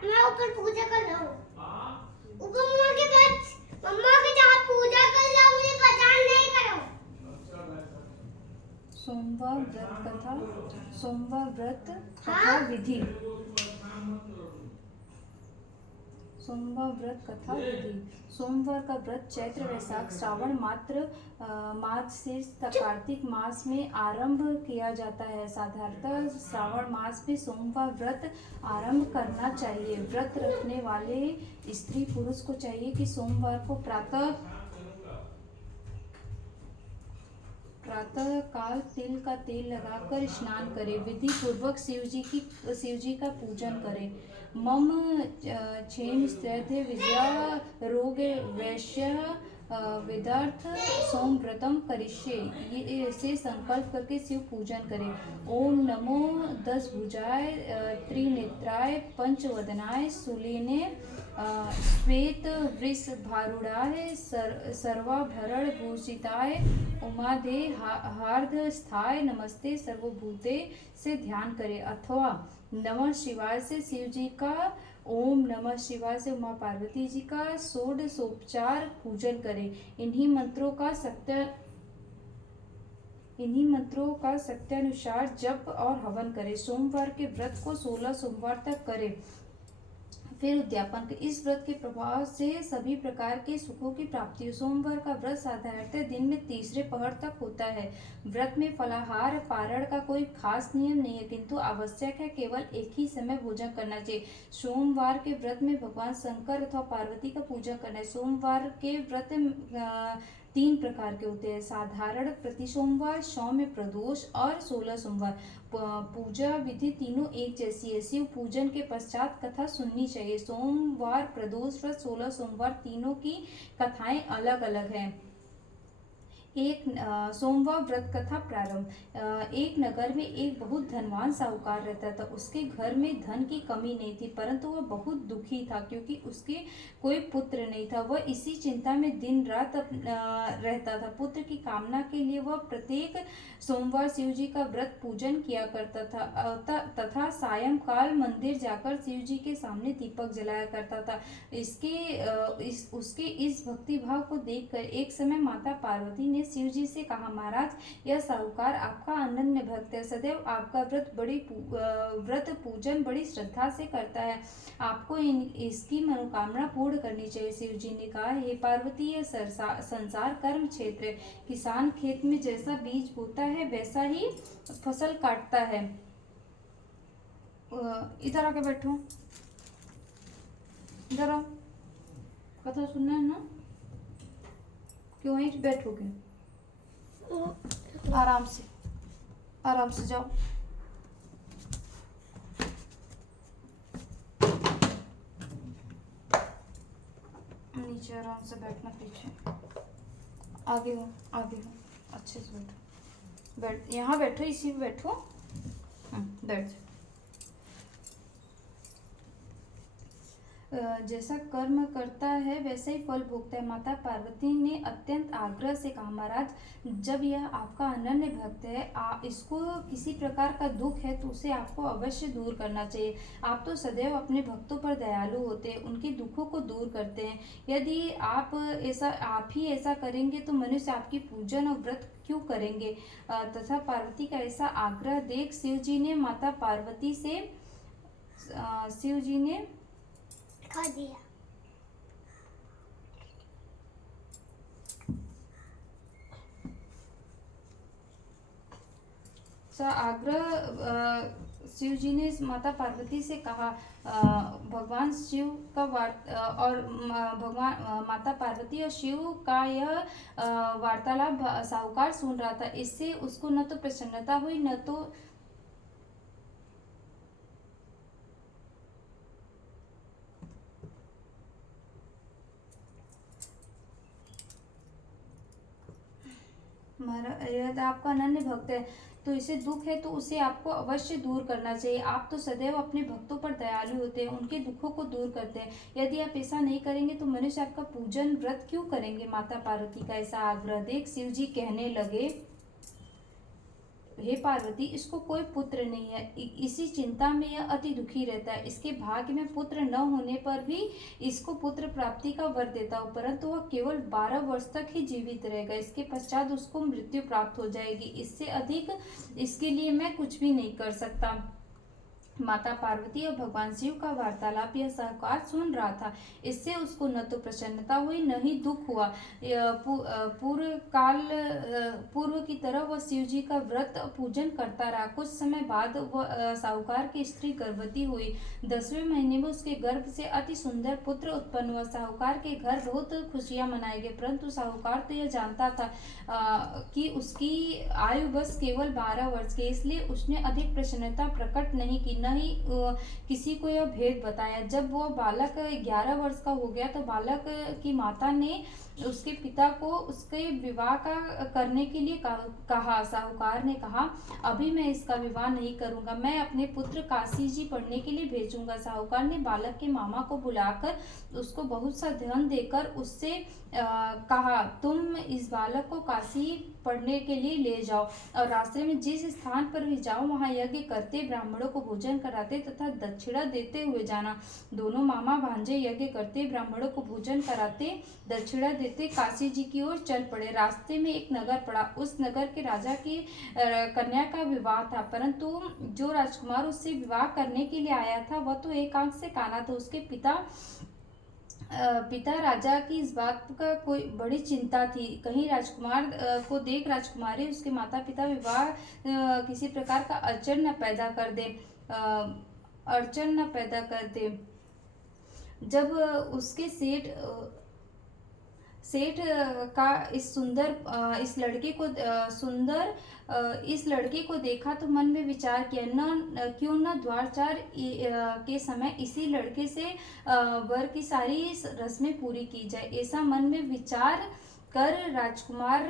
मैं ऊपर पूजा कर रहा हूँ। ऊपर मम्मा के साथ पूजा कर रहा हूँ, मुझे परेशान नहीं करो। सोमवार व्रत कथा। सोमवार व्रत कथा विधि। सोमवार व्रत कथा विधि। सोमवार का व्रत चैत्र वैशाख श्रावण मार्च से कार्तिक मास में आरंभ किया जाता है। साधारणतः श्रावण मास में सोमवार व्रत आरंभ करना चाहिए। व्रत रखने वाले स्त्री पुरुष को चाहिए कि सोमवार को प्रातः काल तिल का तेल लगाकर स्नान करें। विधि पूर्वक शिव जी का पूजन करें। मम क्षेम स्त्रैध्य विजया रोग वैश्य वेदार्थ सोमव्रतम करिष्ये, ये से संकल्प करके शिव पूजन करें। ओम नमो 10 भुजाय त्रिनेत्राय पंचवदनाय शूलिने श्वेत वृषभारूढ़ाय सर्वाभरण भूषिताय उमादे हार्दस्थाय नमस्ते सर्वभूते से ध्यान करें। अथवा नमः शिवाय से शिव जी का, ओम नमः शिवाय से उमा पार्वती जी का षोडशोपचार पूजन करें। इन्हीं मंत्रों का सत्यानुसार जप और हवन करें। सोमवार के व्रत को 16 सोमवार तक करें, फिर उद्यापन। इस व्रत के प्रभाव से सभी प्रकार के सुखों की प्राप्ति हो। सोमवार का व्रत साधारणतः दिन में तीसरे पहर तक होता है। व्रत में फलाहार पारण का कोई खास नियम नहीं है, किंतु आवश्यक है केवल एक ही समय भोजन करना चाहिए। सोमवार के व्रत में भगवान शंकर अथवा पार्वती का पूजा करना है। सोमवार के व्रत 3 प्रकार के होते हैं: साधारण, प्रति सोमवार, सौम्य, प्रदोष और 16 सोमवार। पूजा विधि तीनों एक जैसी है। शिव पूजन के पश्चात कथा सुननी चाहिए। सोमवार, प्रदोष व्रत, 16 सोमवार तीनों की कथाएं अलग अलग हैं। सोमवार व्रत कथा प्रारंभ। एक नगर में एक बहुत धनवान साहूकार रहता था। उसके घर में धन की कमी नहीं थी, परंतु वह बहुत दुखी था क्योंकि उसके कोई पुत्र नहीं था। वह इसी चिंता में दिन रात रहता था। पुत्र की कामना के लिए वह प्रत्येक सोमवार शिव जी का व्रत पूजन किया करता था तथा सायंकाल मंदिर जाकर शिव जी के सामने दीपक जलाया करता था। उसके इस भक्ति भाव को देखकर एक समय माता पार्वती ने शिव जी से कहा, महाराज, यह साहूकार आपका अनन्य भक्त है, सदैव आपका व्रत पूजन बड़ी श्रद्धा से करता है, आपको इसकी मनोकामना पूर्ण करनी चाहिए। शिव जी ने कहा, हे पार्वती, यह संसार कर्म क्षेत्र है। किसान खेत में जैसा बीज बोता है वैसा ही फसल काटता है। इधर आके बैठो, इधर आओ, कथा सुनना है ना? क्यों वहीं बैठोगे? आराम से जाओ। नीचे आराम से बैठना, पीछे आगे हो अच्छे से बैठो। यहाँ बैठो, इसी पे बैठो। बैठ। जैसा कर्म करता है वैसे ही फल भोगता है। माता पार्वती ने अत्यंत आग्रह से कहा, महाराज, जब यह आपका अनन्य भक्त है, इसको किसी प्रकार का दुख है तो उसे आपको अवश्य दूर करना चाहिए। आप तो सदैव अपने भक्तों पर दयालु होते हैं, उनके दुखों को दूर करते हैं। यदि आप ही ऐसा करेंगे तो मनुष्य आपकी पूजन और व्रत क्यों करेंगे? तथा पार्वती का ऐसा आग्रह देख शिव जी ने खा दिया। शिव जी ने माता पार्वती से कहा, भगवान शिव का भगवान माता पार्वती और शिव का यह वार्तालाप साहूकार सुन रहा था। इससे उसको न तो प्रसन्नता हुई न तो महाराज यदि आपका अनन्य भक्त है तो इसे दुख है तो उसे आपको अवश्य दूर करना चाहिए। आप तो सदैव अपने भक्तों पर दयालु होते हैं, उनके दुखों को दूर करते हैं। यदि आप ऐसा नहीं करेंगे तो मनुष्य आपका पूजन व्रत क्यों करेंगे। माता पार्वती का ऐसा आग्रह देख शिव जी कहने लगे, हे पार्वती, इसको कोई पुत्र नहीं है, इसी चिंता में यह अति दुखी रहता है। इसके भाग्य में पुत्र न होने पर भी इसको पुत्र प्राप्ति का वर देता हूँ, परंतु वह केवल 12 वर्ष तक ही जीवित रहेगा। इसके पश्चात उसको मृत्यु प्राप्त हो जाएगी। इससे अधिक इसके लिए मैं कुछ भी नहीं कर सकता। माता पार्वती और भगवान शिव का वार्तालाप यह साहूकार सुन रहा था। इससे उसको न तो प्रसन्नता हुई न ही दुख हुआ। पूर्व की तरह वह शिव जी का व्रत पूजन करता रहा। कुछ समय बाद वह साहूकार की स्त्री गर्भवती हुई। 10वें महीने में उसके गर्भ से अति सुंदर पुत्र उत्पन्न हुआ। साहूकार के घर बहुत खुशियां मनाई गई, परंतु साहूकार तो यह जानता था कि उसकी आयु बस केवल 12 वर्ष की, इसलिए उसने अधिक प्रसन्नता प्रकट नहीं की, ही किसी को यह भेद बताया। जब वो बालक 11 वर्ष का हो गया तो बालक की माता ने उसके पिता को उसके विवाह का करने के लिए कहा। साहूकार ने कहा, अभी मैं इसका विवाह नहीं करूंगा, मैं अपने पुत्र काशी जी पढ़ने के लिए भेजूंगा। साहूकार ने बालक के मामा को बुलाकर उसको बहुत सा धन देकर उससे कहा, तुम इस बालक को काशी पढ़ने के लिए ले जाओ और रास्ते में जिस स्थान पर भी जाओ वहां यज्ञ करते, ब्राह्मणों को भोजन कराते तथा दक्षिणा देते हुए जाना। दोनों मामा भांजे यज्ञ करते, ब्राह्मणों को भोजन कराते, दक्षिणा देते काशी जी की ओर चल पड़े। रास्ते में एक नगर पड़ा। उस नगर के राजा की कन्या का विवाह था, परंतु जो राजकुमार उससे विवाह करने के लिए आया था वह तो एक आंख से काना था। उसके पिता राजा की इस बात का कोई बड़ी चिंता थी, कहीं राजकुमार को देख राजकुमारी उसके माता पिता विवाह किसी प्रकार का अड़चन न पैदा कर दे। जब उसके सेठ का इस लड़के को देखा तो मन में विचार किया, क्यों न द्वारचार के समय इसी लड़के से वर की सारी रस्में पूरी की जाए। ऐसा मन में विचार कर राजकुमार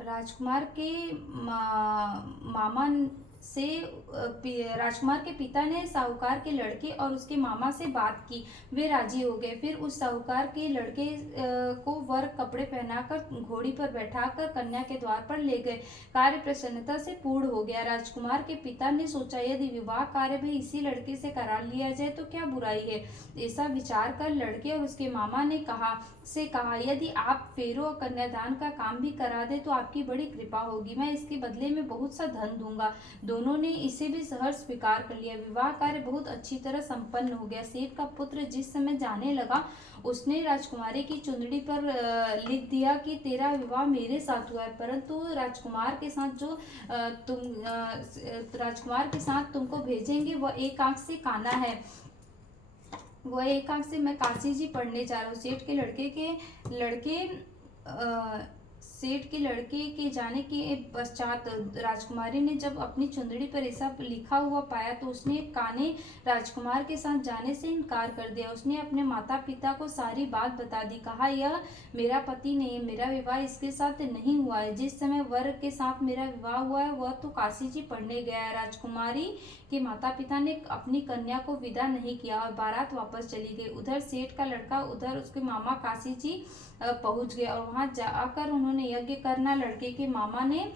राजकुमार के पिता ने साहूकार के लड़के और उसके मामा से बात की। वे राजी हो गए। फिर उस साहूकार के लड़के को वर कपड़े पहनाकर घोड़ी पर बैठाकर कन्या के द्वार पर ले गए। कार्य प्रसन्नता से पूर्ण हो गया। राजकुमार के पिता ने सोचा, यदि विवाह कार्य भी इसी लड़के से करा लिया जाए तो क्या बुराई है। ऐसा विचार कर लड़के और उसके मामा ने कहा, यदि आप फेरों और कन्यादान का काम भी करा दे तो आपकी बड़ी कृपा होगी, मैं इसके बदले में बहुत सा धन दूंगा। दोनों ने इसे भी सहर्ष स्वीकार कर लिया। विवाह कार्य बहुत अच्छी तरह संपन्न हो गया। सेठ का पुत्र जिस समय जाने लगा उसने राजकुमारी की चुंदड़ी पर लिख दिया कि तेरा विवाह मेरे साथ हुआ है, परंतु राजकुमार के साथ तुमको भेजेंगे वह एक आंख से काना है, वह एक आंख से मैं काशी जी पढ़ने जा रहा हूँ। सेठ के लड़के के जाने के पश्चात राजकुमारी ने जब अपनी चुंदड़ी पर ऐसा लिखा हुआ पाया तो उसने काने राजकुमार के साथ जाने से इनकार कर दिया। उसने अपने माता पिता को सारी बात बता दी। कहा, यह मेरा पति नहीं है, मेरा विवाह इसके साथ नहीं हुआ है। जिस समय वर के साथ मेरा विवाह हुआ है वह तो काशी जी पढ़ने गया है। राजकुमारी के माता पिता ने अपनी कन्या को विदा नहीं किया और बारात वापस चली गई। उधर सेठ का लड़का उधर उसके मामा काशी जी पहुंच गए और वहां जाकर उन्होंने यज्ञ करना, लड़के के मामा ने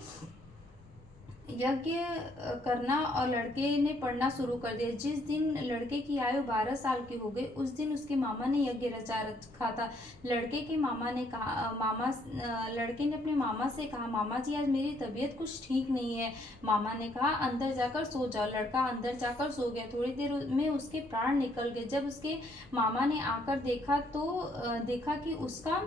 यज्ञ करना और लड़के ने पढ़ना शुरू कर दिया। जिस दिन लड़के की आयु 12 साल की हो गई उस दिन उसके मामा ने यज्ञ रखा था। लड़के ने अपने मामा से कहा, मामा जी आज मेरी तबीयत कुछ ठीक नहीं है। मामा ने कहा, अंदर जाकर सो जाओ। लड़का अंदर जाकर सो गया। थोड़ी देर में उसके प्राण निकल गए। जब उसके मामा ने आकर देखा कि उसका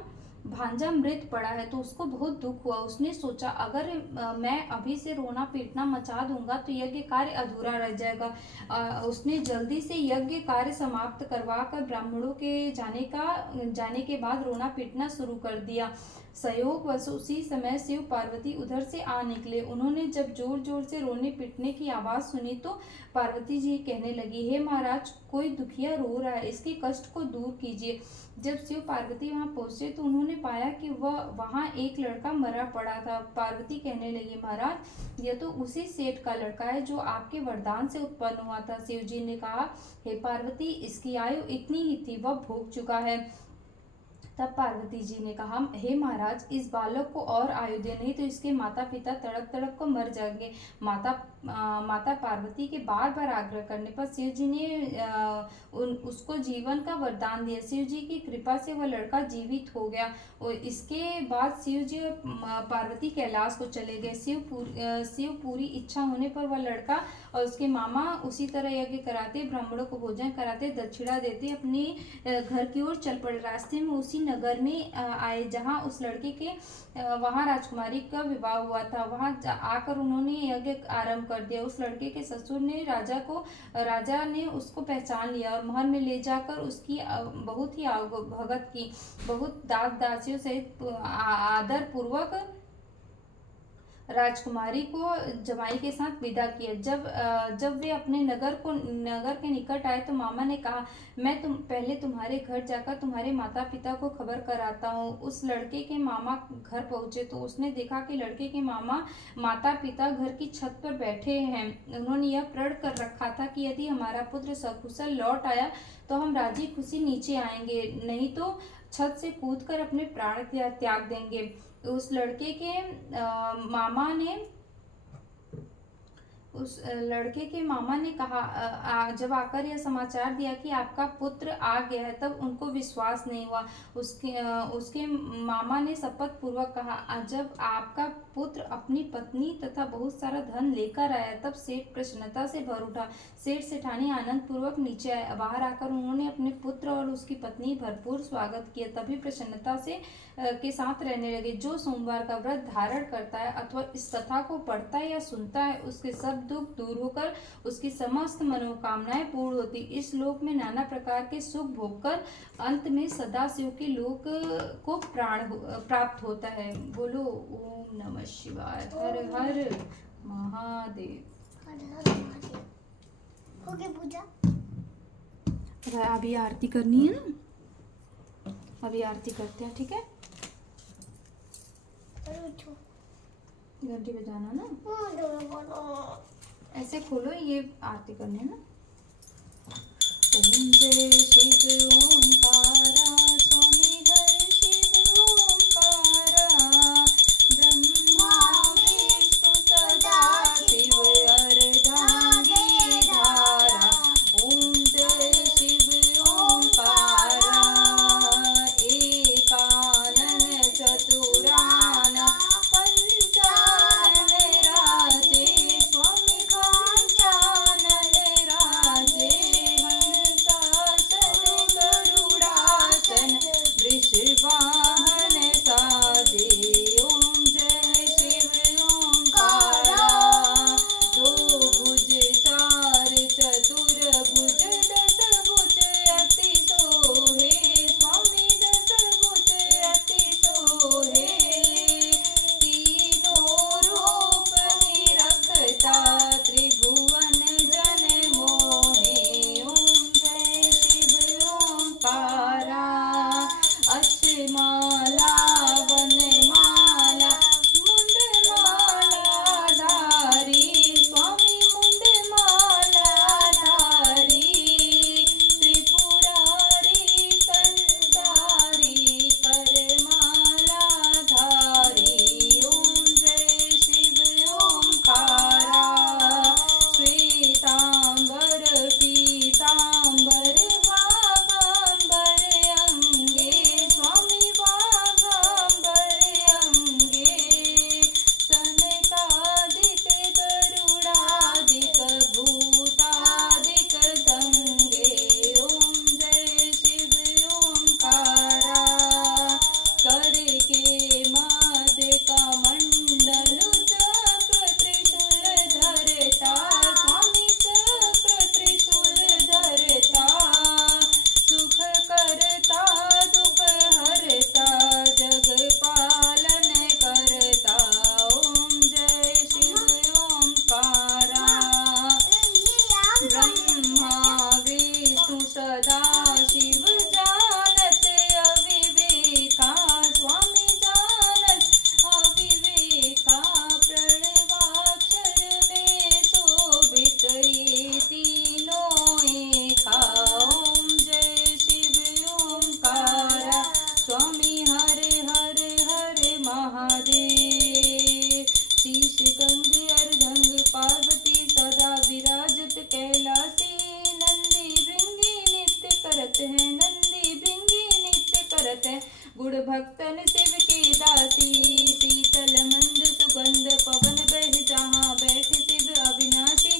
भांजा मृत पड़ा है तो उसको बहुत दुख हुआ। उसने सोचा, अगर मैं अभी से रोना पीटना मचा दूंगा तो यज्ञ कार्य अधूरा रह जाएगा। उसने जल्दी से यज्ञ कार्य समाप्त करवा कर ब्राह्मणों के जाने के बाद रोना पीटना शुरू कर दिया। संयोगवश उसी समय शिव पार्वती उधर से आ निकले। उन्होंने जब जोर जोर से रोने पीटने की आवाज़ सुनी तो पार्वती जी कहने लगी, हे महाराज, कोई दुखिया रो रहा है, इसके कष्ट को दूर कीजिए। जब शिव पार्वती वहां पहुंचे तो उन्होंने पाया कि वह वहां एक लड़का मरा पड़ा था। पार्वती कहने लगी, महाराज, यह तो उसी सेठ का लड़का है जो आपके वरदान से उत्पन्न हुआ था। शिव जी ने कहा, हे पार्वती, इसकी आयु इतनी ही थी, वह भोग चुका है। तब पार्वती जी ने कहा, हे महाराज, इस बालक को और आयु दे, नहीं तो इसके माता पिता तड़प तड़प को मर जाएंगे। माता पार्वती के बार बार आग्रह करने पर शिव जी ने उसको जीवन का वरदान दिया। शिव जी की कृपा से वह लड़का जीवित हो गया और इसके बाद शिव जी और पार्वती कैलाश को चले गए। शिव पूरी इच्छा होने पर वह लड़का और उसके मामा उसी तरह यज्ञ कराते, ब्राह्मणों को भोजन कराते, दक्षिणा देते, अपने घर की ओर चल पड़े। रास्ते में उसी नगर में आए जहां उस लड़के के वहां राजकुमारी का विवाह हुआ था। वहां आकर उन्होंने यज्ञ आरंभ कर दिया। उस लड़के के ससुर ने राजा ने उसको पहचान लिया और महल में ले जाकर उसकी बहुत ही भगत की, बहुत दास दासियों सहित आदर पूर्वक राजकुमारी को जमाई के साथ विदा किया। जब वे अपने नगर के निकट आए तो मामा ने कहा, मैं पहले तुम्हारे घर जाकर तुम्हारे माता पिता को खबर कराता हूँ। उस लड़के के मामा घर पहुंचे तो उसने देखा कि लड़के के माता पिता घर की छत पर बैठे हैं। उन्होंने यह प्रण कर रखा था कि यदि हमारा पुत्र सकुशल लौट आया तो हम राजी खुशी नीचे आएंगे, नहीं तो छत से कूदकर अपने प्राण त्याग देंगे। उस लड़के के मामा ने कहा, जब आकर यह समाचार दिया कि आपका पुत्र आ गया है, तब उनको विश्वास नहीं हुआ। उसके मामा ने शपथ पूर्वक कहा, जब आपका पुत्र अपनी पत्नी तथा बहुत सारा धन लेकर आया तब सेठ प्रसन्नता से भर उठा। सेठ सेठानी आनंद पूर्वक नीचे आए। बाहर आकर उन्होंने अपने पुत्र और उसकी पत्नी भरपूर स्वागत किया, तभी प्रसन्नता से के साथ रहने लगे। जो सोमवार का व्रत धारण करता है अथवा इस कथा को पढ़ता है या सुनता है, उसके सब दुख दूर होकर उसकी समस्त मनोकामनाएं पूर्ण होती। इस लोक में नाना प्रकार के सुख भोगकर अंत में सदाशिव के लोक को प्राप्त होता है। बोलो ओम नमः शिवाय। हर हर महादेव। हो गई पूजा? अभी आरती करनी है ना, अभी आरती करते हैं, ठीक है? घंटी बजाना ना, ऐसे खोलो, ये आरती करनी है ना। ओम जय शिव ओंकारा, स्वामी हर शिव ओंकारा, ब्रह्मा विष्णु सदा शिव अर्धांगी धारा। ओम जय शिव ओंकारा, एकानन चतुरान पंचानन राजे, स्वामी पंचानन राजे, हंसासन गरुड़ासन सदा शिव जानत अविवेका, स्वामी जानत अविवेका, प्रणवाक्षर में शोभित ये तीनों एका। ओम जय शिव ओंकारा, स्वामी हरे हरे हरे महादेव। शीश गंग अर्धंग पार्वती सदा विराजत कैलासी, नंदी भृंगी नित्य करत है, नंदी भृंगी नित्य करत है, गुण भक्तन शिव के दासी। शीतल मंद सुगंध पवन बह जहाँ बैठ शिव अविनाशी,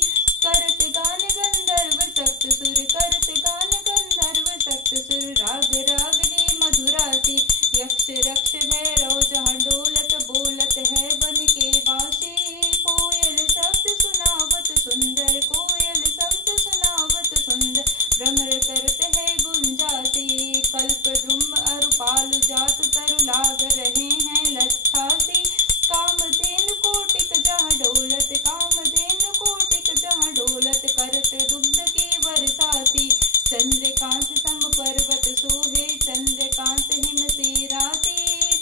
करत गान गंधर्व सप्त सुर, करत गान गंधर्व सप्त सुर, राग रागनी मधुरासी। यक्ष रक्ष भैरव जहाँ डोलत बोलत है बन के वासी, कोयल शब्द सुनावत सुंदर, कोयल शब्द सुनावत सुंदर, भ्रमर करत है गुंजासी। कल्प द्रुम अरुपाल जात तरु लाग रहे हैं लच्छासी, कामधेनु कोटिक जहाँ डोलत, कामधेनु कोटिक जहाँ डोलत, करत दुग्ध की वर्षासी। चंद्रकांत सम पर्वत सोहे, चंद्रकांत हिम से राशि,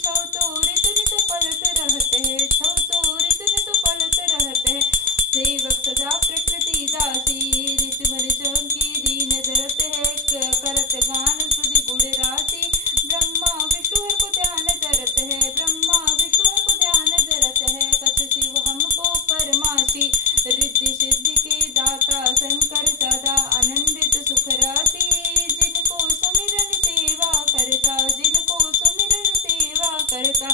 छौ तो ऋतु नित पलक रहत है, छौ तो ऋतु नित पलक रहत है, सेवक सदा प्रकृति दासी। ऋषिवर की दीन दरत है, करत गान सुधि गुण राशि, ब्रह्मा विष्णु को ध्यान धरत है, ब्रह्मा विष्णु को ध्यान धरत है, कछ शिव हमको परमासी। रिद्धि सिद्धि के दाता शंकर सदा आनंदित सुख राशि, जिनको सुमिरन सेवा करता, जिनको सुमिरन सेवा करता,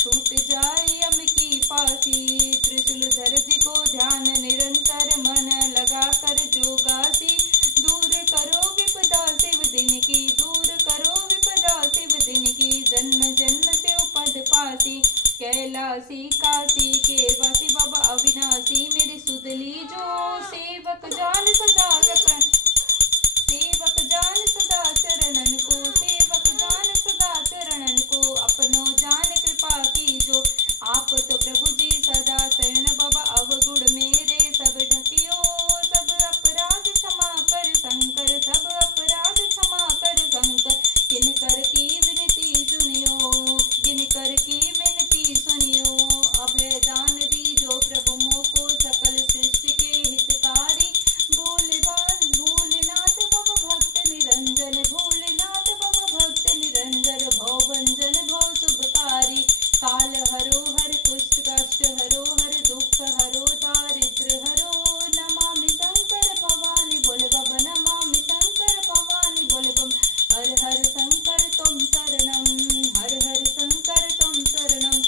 छूट जाए यम की पासी। त्रिशूलधर जी को ध्यान निरंतर मन लगा कर जोगासी, दूर करो विपदा शिव दिन की, दूर करो विपदा शिव दिन की, जन्म जन्म से उपद पासी। कैलासी काशी के वासी बाबा अविनाशी, मेरी सुध लीजो सेवक जान सदा सेवक जान सदा चरणन को, सेवक जान सदा चरणन को, अपनो जान कृपा कीजो। आप तो प्रभु जी सदा शरण बाबा अवगुण मेरे, सब ढकियो सब अपराध क्षमा कर शंकर, सब अपराध क्षमा कर शंकर। किन कर की विनती सुनियो, किन कर की विनती सुनियो, अभय दान दीजो प्रभु मोको, सकल सृष्टि के हितकारी। भोलेनाथ भव भक्त निरंजन, भोलेनाथ भव भक्त निरंजन, भवभंजन भव शुभकारी। काल हरो हर कुष्ठ कष्ट हरो, हर दुख हरो, दारिद्र हरो, नमामि शंकर भवानी बोल बम, नमामि शंकर भवानी बोल बम। हर हर शंकर तुम शरणम, हर हर शंकर तुम शरणम।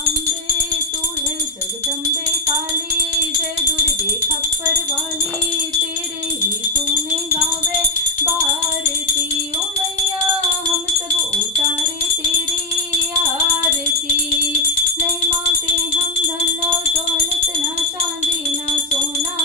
अम्बे तू है जगदम्बे काली, जय दुर्गे खप्पर वाली, तेरे ही गुण गावे भारती। ओ मैया हम सब उतारे तेरी आरती, नहीं मांगते हम धन और दौलत, ना चांदी ना सोना,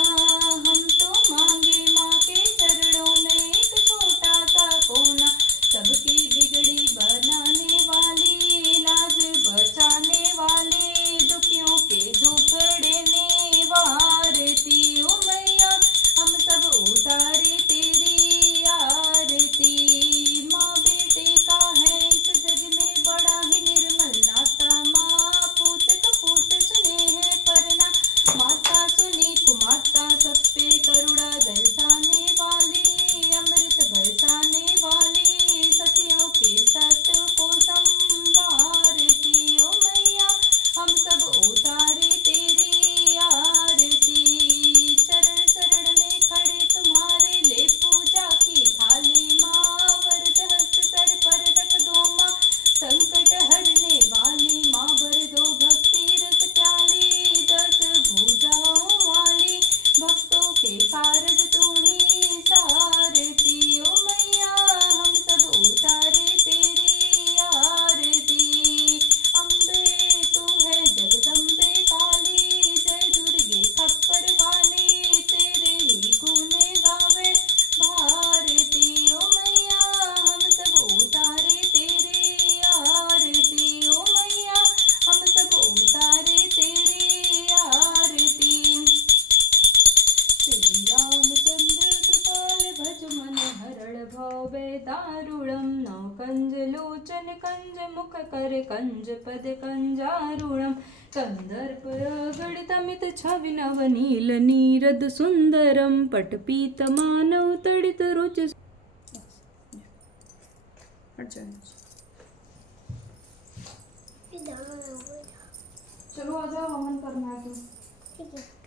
हम तो मांगे माँ के चरणों में एक छोटा सा कोना। सबकी बिगड़ी बनाने वाली, लाज बचाने वाली, दुखियों के दुखड़े निवारती। ओ मैया हम सब उतारे तेरी आरती, माँ बेटे का है इस जग में बड़ा ही निर्मल नाता, माँ पूत कपूत सुने हैं परना, माता सुनी कुमाता, सब पे करुणा दर्शाने वाली, अमृत बरसाने वाली, सतियों के सत को संवारती। ओ मैया हम सब उतारे तेरी आरती, चरण शरण में खड़े तुम्हारे ले पूजा की थाली, माँ वरद हस्त सर पर रख दो माँ, संकट हरने वाली माँ, भर दो भक्ति रस प्याली, दस भुजाओं वाली, भक्तों के कारज तू ही सारती। ओ मैया हम सब उतारे तेरी आरती, अम्बे तू है जगदम्बे काली, जय दुर्गे खप्पर वाली, तेरे ही गुण गावे भारती। ओ मैया हम सब उतारे तेरी आरती, ओ मैया हम सब उतारे तेरी आरती। श्री रामचंद्र कृपाल भज मन वै दारुणं न कञ्जलोचन कञ्जमुख कर कञ्जपद कञ्जारुणं कन्दर्पगणितमित छवि नवनील नीरद सुन्दरं पटपीतमानव तडित रुच चलो आ जाओ हवन करना है तो ठीक है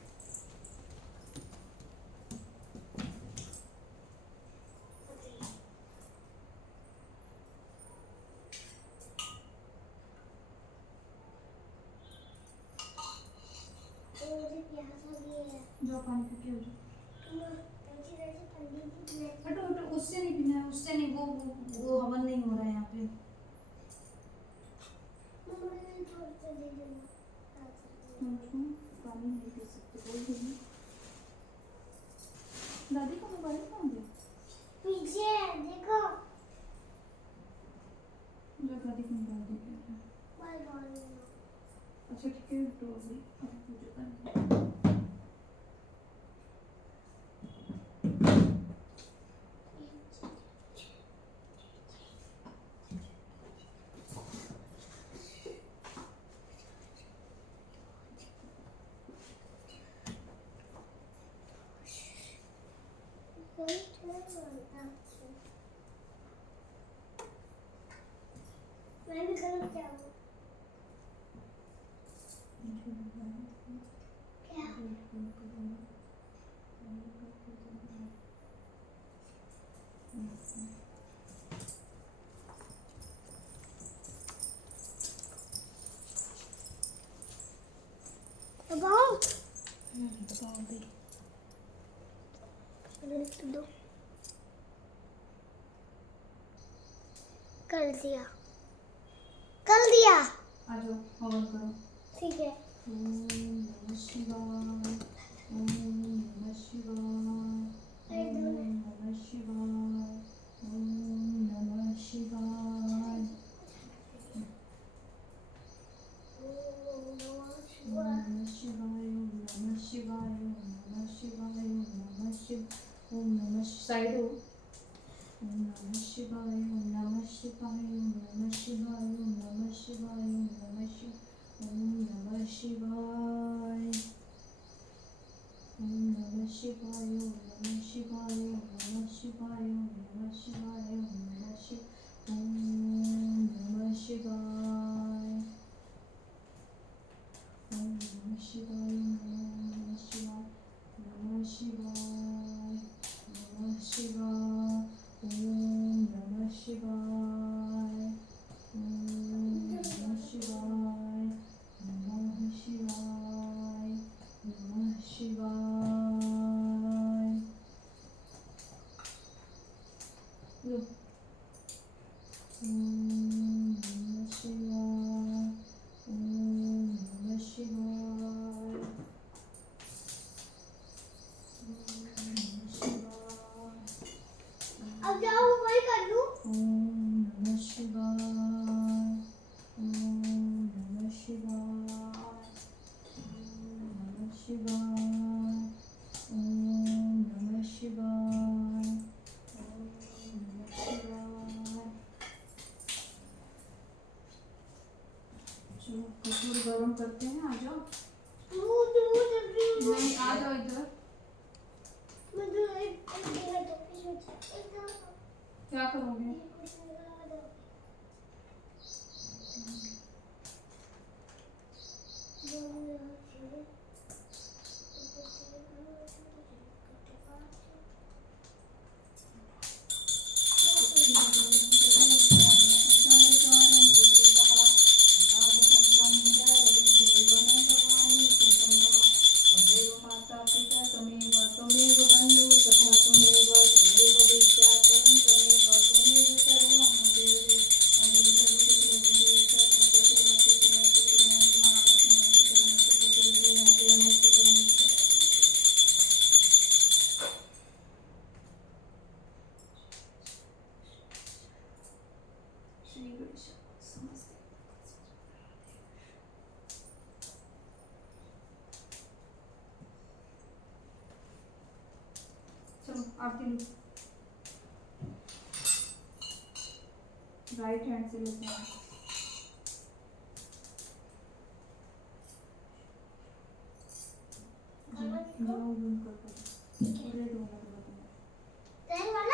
मुझे प्यास लगी है जो पानी पी के हो जाओ हटो हटो उससे नहीं पीना है उससे नहीं वो हवन नहीं हो रहा है यहाँ पे पानी नहीं पी सकते कोई भी नहीं दादी का मोबाइल कहाँ गया पीछे देखो जो दादी का मोबाइल देख रहा है अच्छा ठीक है तो अभी अब पूजा करना मैं भी करूँ क्या क्या दबाओ दबाओ दे लिख दो कर दिया आ जाओ हवन करो ठीक है ओम नमः शिवाय ओम नमः शिवाय ओम नमः शिवाय ओम नमः शिवाय ओम नमः शिवाय ओम नमः शिवाय ओम नमः शिवाय ओम नमः शिव ओम नमः साइड हो ओम नमः शिवाय ओम नमः शिवाय ओम नमः शिवाय ओम नमः शिवाय ओम नमः शिव ओम नमः शिवाय ओम नमः शिवाय ओम नमः शिवाय ओम नमः शिवाय ओम नमः शिवाय ओम नमः शिव ओम नमः शिवाय ओम नमः शिवाय ओम नमः शिवाय नमः शिवाय नमः शिवाय ओम नमः शिवाय ओम नमः शिवाय नमः शिवाय नमः शिवाय लो ओम नमः शिवाय ओम नमः शिवाय ओम नमः शिवाय अब जाओ वही कर लूं ओम नमः शिवाय ओम नमः शिवाय ओम नमः शिवाय ओम नमः शिवाय ओम नमः शिवाय जो कपूर गरम करते हैं आ जाओ नहीं आ जाओ इधर क्या करोगे माता पिता तमेव तमेव बन्धु सखा तमेव तमेव विद्या तमेव सर्वं देवे श्री गणेश समस्ते चलो आरती लो राइट हैंड से लेते हैं। खाना जाओ बंद कर दो। पूरे दो ना दो। तेरे वाला